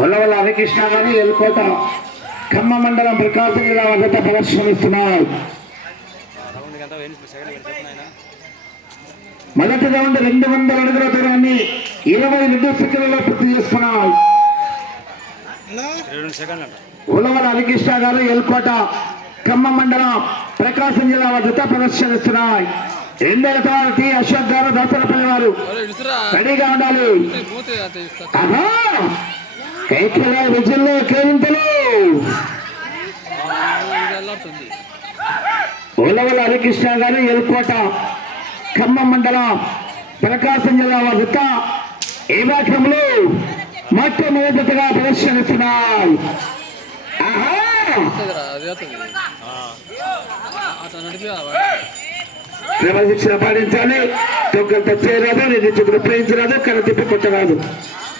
ఒల్లవల్ల హరికృష్ణ గారు ఎల్కోట ఖమ్మ మండలం ప్రకాశం జిల్లా వద్ద ప్రదర్శనిస్తున్నారు మొదటి రౌండ్ రెండు వందల అడుగుల దూరాన్ని ఇరవై రెండు సెకండ్లలో పూర్తి చేసుకున్నారు ఉలవల హరికృష్ణ గారు ఎల్కోట ఖమ్మం మండలం ప్రకాశం జిల్లా వద్ద ప్రదర్శనిస్తున్నాయి రెండేళ్ళ తర్వాత టి అశోక్ గారు దసరపల్లి వారు రెడీగా ఉండాలి. కేరింతలు. ఉలవల హరికృష్ణ గారు ఎల్కోట ఖమ్మం మండలం ప్రకాశం జిల్లా వద్ద ఏ భాగంలో మొట్టమొదటిగా ప్రదర్శనిస్తున్నాయి. క్రమశిక్షణ పాటించాలి. తొక్కలు తెచ్చేయరాదు నేను చుట్టూ ప్రయించరాదు కర్ర తిప్పి కొట్టరాదు.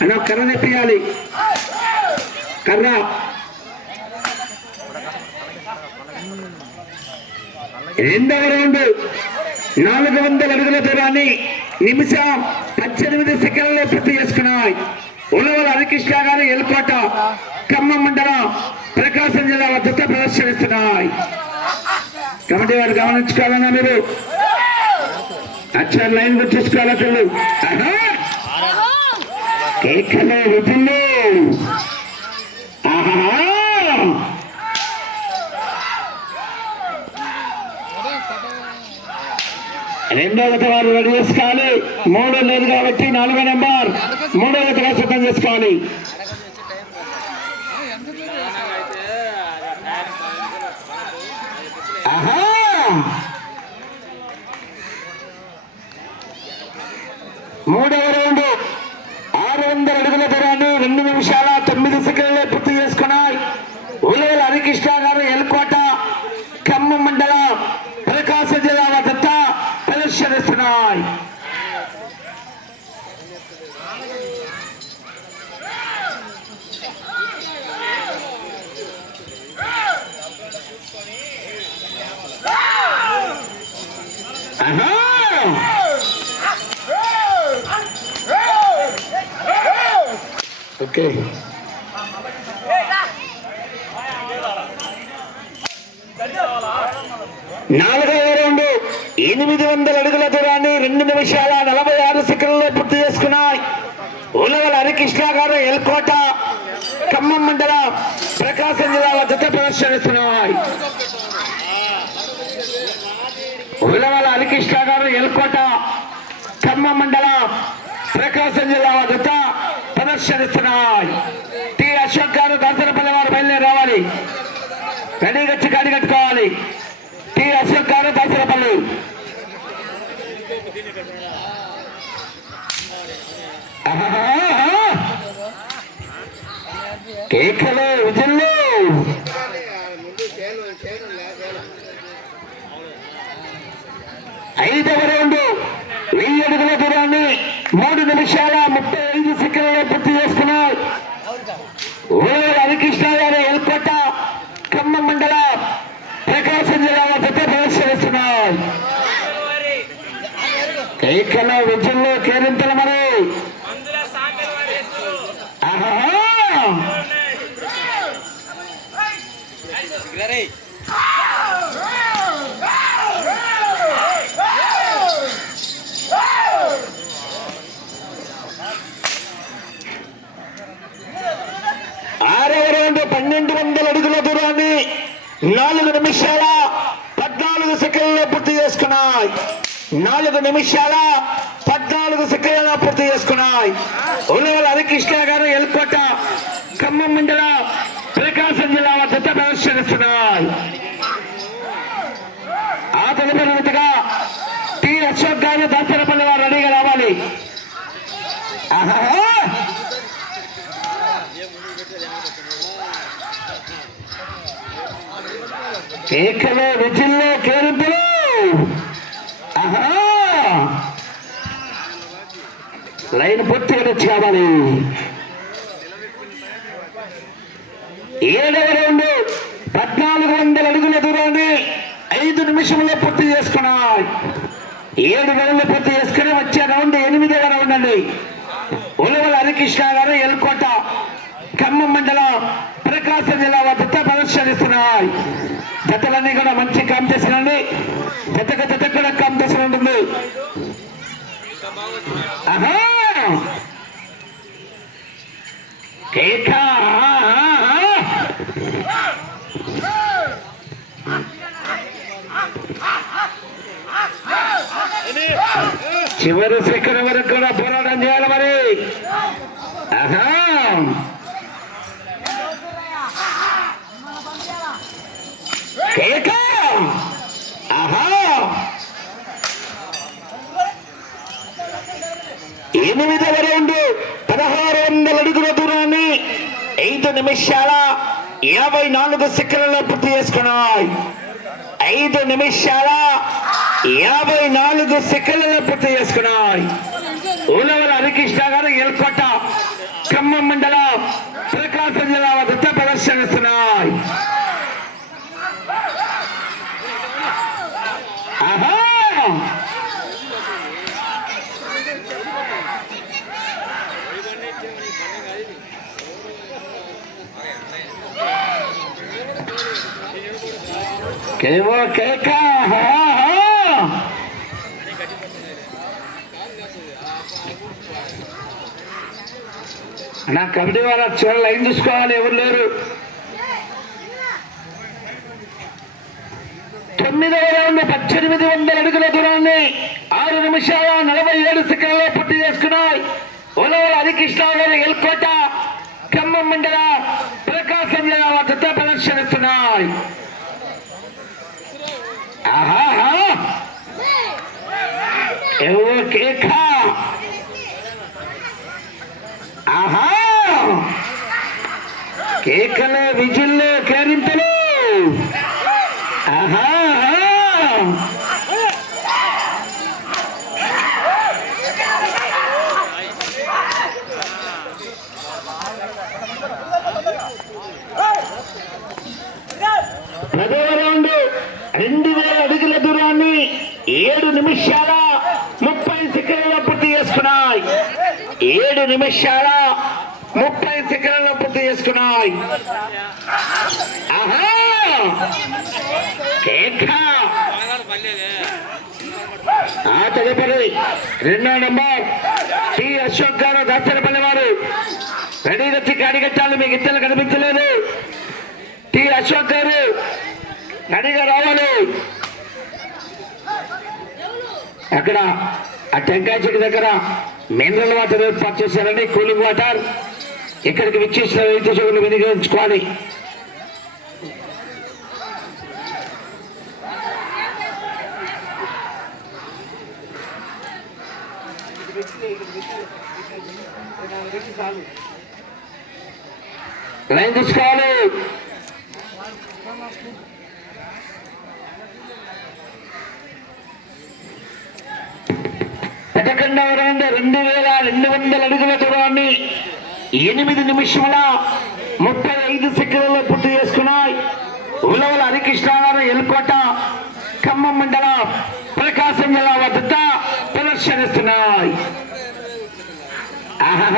అన్న కర్ర తెప్పియాలి కర్ర. రెండవ రౌండ్. నాలుగు వందల అడుగుల దూరాన్ని నిమిషం పద్దెనిమిది సెకండ్లలో పూర్తి చేసుకున్నాయి. హరికృష్ణ గారు ఎల్కోట ఖమ్మం మండలం ప్రకాశం జిల్లా వద్ద ప్రదర్శనిస్తున్నాయి. కమిటీ వారు గమనించుకోవాలన్నా మీరు? అచ్చా లైన్ వచ్చేసుకోవాలి పిల్లలు? ఆహా! కేకలు విధులు ఆహా! రెండో వారు రెడీ చేసుకోవాలి. మూడో లేదు కాబట్టి నాలుగో నెంబర్ మూడో జతగా సిద్ధం చేసుకోవాలి. మూడవ రౌండ్ ఆరు వందల అడుగుల దూరాన్ని రెండు నిమిషాల తొమ్మిది సెకండ్లే పూర్తి చేసుకున్నాయి. ఉలవల హరికృష్ణ గారు ఎల్కోట ఖమ్మం మండల ప్రకాశం జిల్లా వద్ద ప్రదర్శనిస్తున్నాయి ఆహా! ఓకే. నాలుగవ రౌండ్ ఎనిమిది వందల అడుగుల దూరాన్ని రెండు నిమిషాల నలభై ఆరు పూర్తి చేసుకున్నాయి. ఉలవల హరికృష్ణ గారు ఎల్కోట ఖమ్మం మండలం ప్రకాశం జిల్లాలో వద్ద ప్రదర్శనిస్తున్నాయి. ఉలవల హరికృష్ణ గారు ఎల్కోట ఖమ్మం మండలం ప్రకాశం జిల్లా వద్ద ప్రదర్శనిస్తున్నాయి. టి. అశోక్ గారు దసరపల్లి వారు బయలుదేరి రావాలి. రెడీగా వచ్చి కట్టుకోవాలి. టి. అశోక్ గారు దసరపల్లి. కేకలు ఐదవ రౌండ్ వెయ్యి అడుగుల దూరాన్ని మూడు నిమిషాల ముప్పై ఐదు సెకండ్లో పూర్తి చేసుకున్నారు హరికృష్ణ గారు ఎల్కోట ఖమ్మం మండల ప్రకాశం జిల్లా పెద్ద ప్రదర్శనిస్తున్నారు కైకల విజయంలో కేరింతలు మరి. ఆరవ రౌండ్ పన్నెండు వందల అడుగుల దూరాన్ని నాలుగు నిమిషాల పద్నాలుగు సెకండ్లో పూర్తి చేసుకున్నాయి. నాలుగు నిమిషాల పద్నాలుగు సెకండ్ల పూర్తి చేసుకున్నాయి. ఉలవల హరికృష్ణ గారు ఎల్కోట ఖమ్మం మండల ప్రకాశం జిల్లా వద్ద ప్రదర్శనిస్తున్నాయి ఆ తదుపరిగా టి అశోక్ గారు దాసరపల్లి వారు రెడీగా రావాలి. ఆహా! కేకలు కేరింపులు! లైన్ పూర్తిగా తెచ్చి కావాలి. ఏడవ రౌండ్ పద్నాలుగు వందల అడుగుల దూరాన్ని ఐదు నిమిషంలో పూర్తి చేసుకున్నాయి. ఏడు రౌండ్లు పూర్తి చేసుకుని వచ్చే రౌండ్ ఎనిమిదవ రౌండ్ అండి. ఉలవల హరికృష్ణ గారు ఎల్కోట ఖమ్మం మండలం ప్రకాశం జిల్లా వద్ద ప్రదర్శనిస్తున్నాయి. జతలన్నీ కూడా మంచి కాంపిటీషన్ అండి. జతకు జత కూడా కాంపిటీషన్ ఉంటుంది. ఆహా! కేకా! చివరి సెకండ్ వరకు కూడా పోరాటం చేయాలి మరి. ఆహా. కేక. ఆహా. ఎనిమిదవ రౌండ్ పదహారు వందల అడుగుల దూరాన్ని ఐదు నిమిషాల యాభై నాలుగు సెకండ్లలో పూర్తి చేసుకున్నాయి. ఐదు నిమిషాల యాభై నాలుగు సెకండ్లలో పూర్తి చేసుకున్నాయి. ఊలవల హరికృష్ణ గారు ఎల్కొట్ట ఖమ్మం మండలం ప్రకాశం జిల్లా వద్ద ప్రదర్శనిస్తున్నాయి. ఆహా! కేవో కేకా! నా కమిటీ వాళ్ళ చివరి లైన్ చూసుకోవాలి ఎవరు లేరు. తొమ్మిదవ రౌండ్ పద్దెనిమిది వందల అడుగుల దూరాన్ని ఆరు నిమిషాల నలభై ఏడు సెకండ్లో పూర్తి చేసుకున్నాయి. ఉలవల హరికృష్ణ గారు ఎల్కోట ఖమ్మం మండల ప్రకాశం జిల్లా వద్ద ప్రదర్శనిస్తున్నాయి. ఆహా ఆహా. కేకల విజిల్లు కేరింతలు. పదవ రౌండ్ రెండు వేల అడుగుల దూరాన్ని ఏడు నిమిషాల ముప్పై సెకండ్ల పూర్తి చేసుకున్నాయి. ఏడు నిమిషాల సెకండ్ల పూర్తి చేసుకున్నాయి తదుపరి రెండో నంబర్ టి అశోక్ గారు దాసరపల్లి వారు. రెడీ వచ్చి కాడిగట్టాలి మీకు ఇద్దరు కనిపించలేదు. టి అశోక్ గారు రెడీగా రావాలి. అక్కడ ఆ టెంకాయ చెట్టు దగ్గర మినరల్ వాటర్ ఏర్పాటు చేశారని కూలింగ్ వాటర్. ఇక్కడికి విచ్చేసిన రైతు వినియోగించుకోవాలి. లైన్ తీసుకోవాలి పదకొండవ రౌండ్ రెండు వేల రెండు వందల అడుగుల దూరాన్ని ఎనిమిది నిమిషముల ముప్పై ఐదు సెకండ్లలో పూర్తి చేసుకున్నాయి. ఉలవల హరికృష్ణ ఎల్కోట ఖమ్మం మండలం ప్రకాశం జిల్లా వద్ద ప్రదర్శనిస్తున్నాయి. ఆహా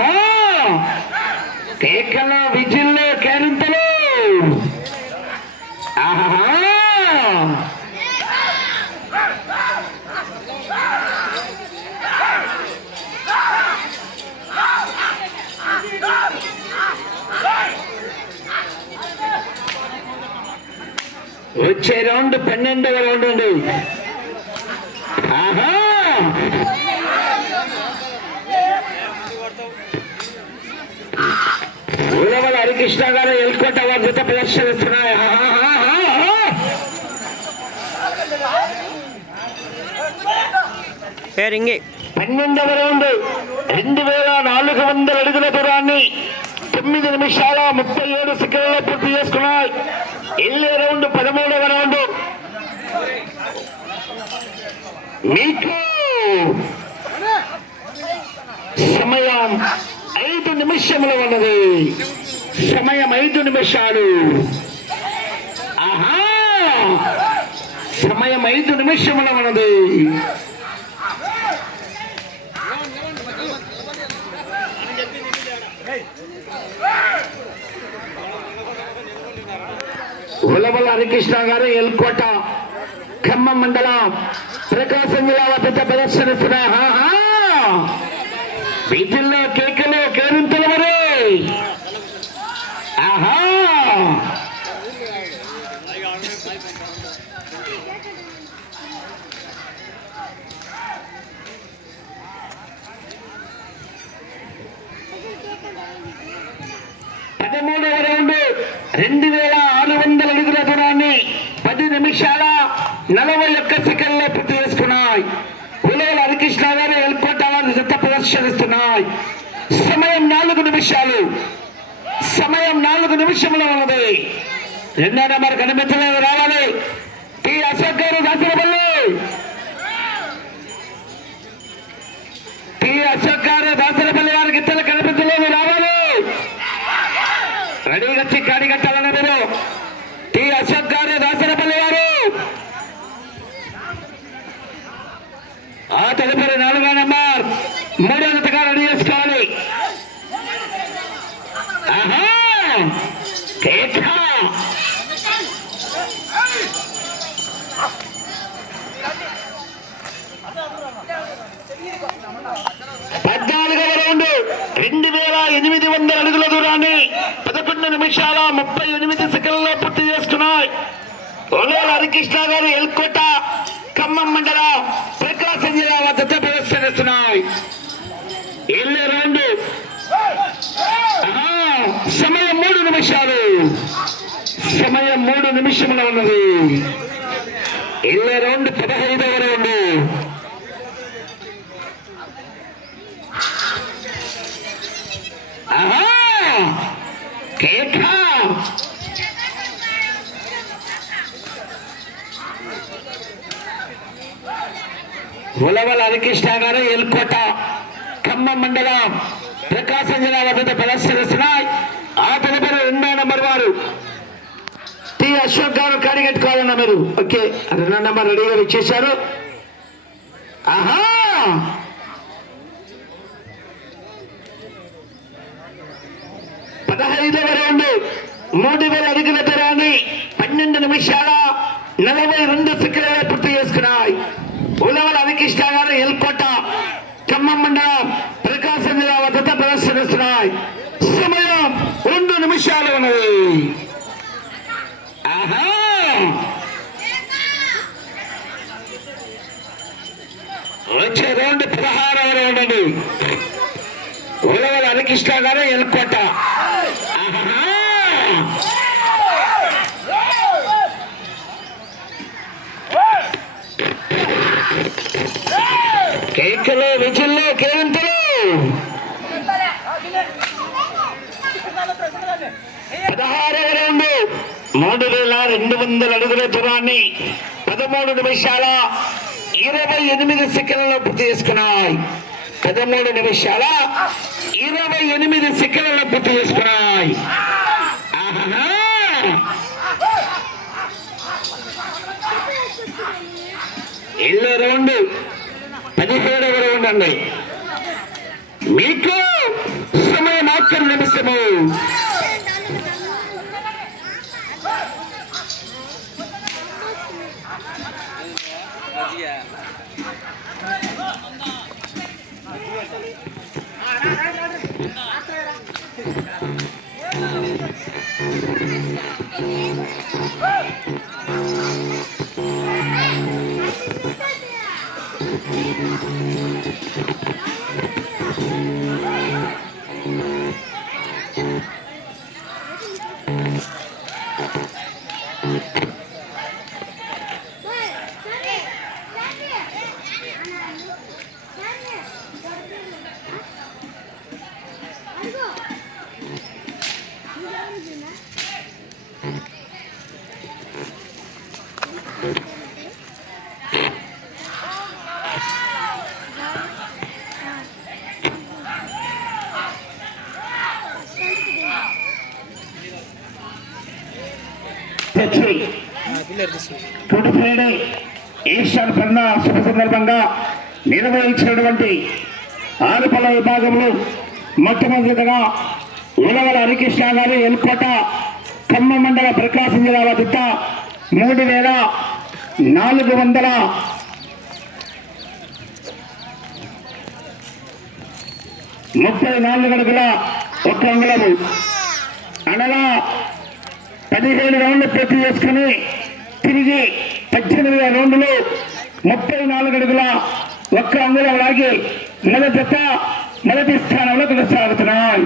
కేకలు విజిల్లు వచ్చే రౌండ్ పన్నెండవ రౌండ్ అండి ఆహా! ఉలవల హరికృష్ణ గారు ఎల్కోట వారి జత ప్రదర్శనిస్తున్నాయి పన్నెండవ రౌండ్ రెండు వేల నాలుగు వందల అడుగుల దూరాన్ని తొమ్మిది నిమిషాల ముప్పై ఏడు సెకండ్లలో పూర్తి చేసుకున్నాయి. ఎల్లే రౌండ్ పదమూడవ రౌండ్. మీకు సమయం ఐదు నిమిషములు ఉన్నది. సమయం ఐదు నిమిషాలు. ఆహా! సమయం ఐదు నిమిషముల ఉన్నది. ఉలవల హరికృష్ణ గారు ఎల్కోట ఖమ్మం మండల ప్రకాశం జిల్లా వద్ద ప్రదర్శనిస్తున్న వీధుల్లో కేకలు కేరింతలు మరి. ఆహా. పదమూడవ రెండు వేల ఆరు వందల అడుగుల దూరాన్ని పది నిమిషాల నలభై ఒక్క సెకండ్లో పూర్తి చేసుకున్నాయి. ఉలవల హరికృష్ణ గారు ఎల్కోట వారి జత ప్రదర్శనిస్తున్నాయి. సమయం నాలుగు నిమిషాలు. సమయం నాలుగు నిమిషంలో ఉన్నది. రెండో నెంబర్ కనిపించలేదు రావాలి. టి అశోక్ గారు దాసరపల్లి. టి అశోక్ గారు దాసరపల్లి వారికి ఇద్దరు కనిపించలేదు రావాలి రెడీగా వచ్చి కాడి కట్టాలన్న మీరు టి అశోక్ గారు దాసరపల్లి గారు ఆ తదుపరి నాలుగో నెంబర్. మూడో జతగా రెడీ చేసుకోవాలి పద్నాలుగవ రౌండ్ రెండు వేల ఎనిమిది వందల అడుగుల దూరాన్ని పదకొండు నిమిషాల ముప్పై ఎనిమిది సెకండ్లలో పూర్తి చేసుకున్నాయి ఒలేల హరికృష్ణ గారు ఎల్కోట ఖమ్మం మండలం నిమిషాలు. సమయం మూడు నిమిషంలో ఉన్నది. ఇరవై రౌండ్ పదహైదవ రౌండ్. ఉలవల హరికృష్ణ గారు ఎల్కోట ఖమ్మం మండలం ప్రకాశం జిల్లా వద్ద ప్రదర్శనిస్తున్నాయి ఆ తదుపరి రెండో నంబర్ వారు. టి అశోక్ గారు కడిగట్టుకోవాలన్నా మీరు. ఓకే రెండో నంబర్ రెడీగా ఇచ్చేశారు ఆహా! పదహైదవ రౌండ్ మూడు వేల అడుగుల దూరాన్ని పన్నెండు నిమిషాల నలభై రెండు సెకండ్లలో పూర్తి చేసుకున్నాయి. ఉలవల హరికృష్ణ గారు ఎల్కోట ఖమ్మం మండలం ప్రకాశం జిల్లా వద్ద ప్రదర్శనిస్తున్నాయి నిమిషాలు ఉన్నాయి ఆహా! వచ్చే రెండు పదహారవ రౌండ్ అండి. ఉలవల హరికృష్ణ గారు ఎల్కోట ఆహా! కేకలు విజిల్లు కేరింతలు పదహారవ రౌండ్ మూడు వేల రెండు వందల అడుగుల దూరాన్ని పదమూడు నిమిషాల ఇరవై ఎనిమిది సెకండ్లలో పూర్తి చేసుకున్నాయి. పదమూడు నిమిషాల ఇరవై ఎనిమిది సెకండ్లలో పూర్తి చేసుకున్నాయి. ఆహా! Yellow round. పదిహేడవ రౌండ్ అండి. మీకు సమయం మాత్రం నిమిషము తుడిపేడి ఈశాన్ పన్న శుభ సందర్భంగా నిర్వహించినటువంటి ఆరుపల్ల విభాగంలో మొట్టమొదటిగా ఉలవల హరికృష్ణ గారు ఎల్కోట ఖమ్మం మండల ప్రకాశం జిల్లాల వద్ద మూడు వేల నాలుగు వందల ముప్పై నాలుగు అడుగుల ఒక్క అంగుళము. అనగా పదిహేడు రౌండ్లు పూర్తి చేసుకుని తిరిగి పద్దెనిమిది రౌండ్లు ముప్పై నాలుగు అడుగుల ఒక్క అంగుళం లాగి మొదటి మొదటి స్థానంలో కొనసాగుతున్నాయి.